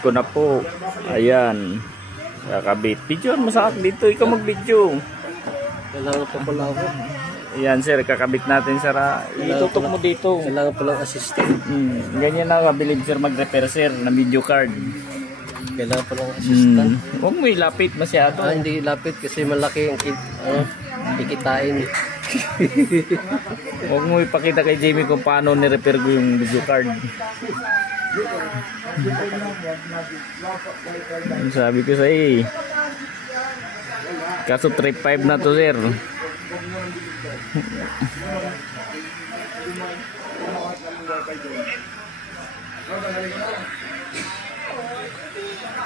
ko na po. Ayan. Kakabit. Video mo sa akin dito. Ikaw mag-video. Kailangan pa pala ako. Ayan sir, kakabit natin sir. Itutok mo dito. Kailangan pa lang assistant. Ganyan na kabilib sir mag-repair sir na video card. Kailangan pa lang assistant. Huwag mo ilapit masyado. Hindi ilapit kasi malaki ang kikitain. Huwag mo ipakita kay Jamie kung paano ni-repair ko yung video card. Sabi ko sa kaso 3.5 na to sir.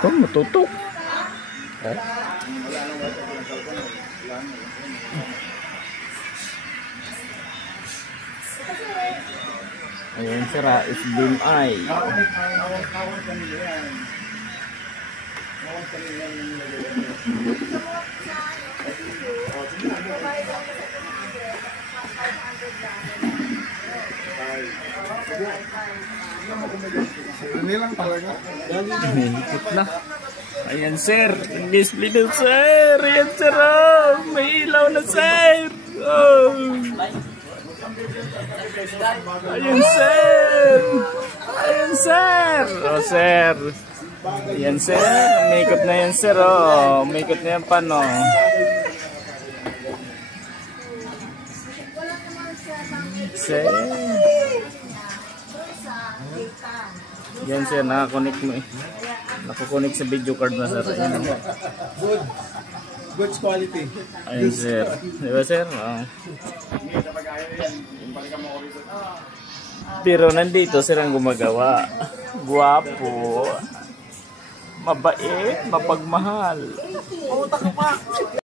Oh, matutok. Ayan sira, is beam eye. Nilang talaga. Hihikot na. Ayan sir, display na sir. Ayan sir, oh. May ilaw na sir. Oh. Ayan sir. Ayan sir. Oh sir. Ayan sir. Umikot na yan sir. Oh. Umikot na yan pa no. Sir. Yan sir, nakakonect mo eh. Nakakonect sa video card na sir. Ayan. Good quality. Ayan sir. Diba sir? Oh. Pero nandito sir ang gumagawa. Guwapo. Mabait. Mapagmahal.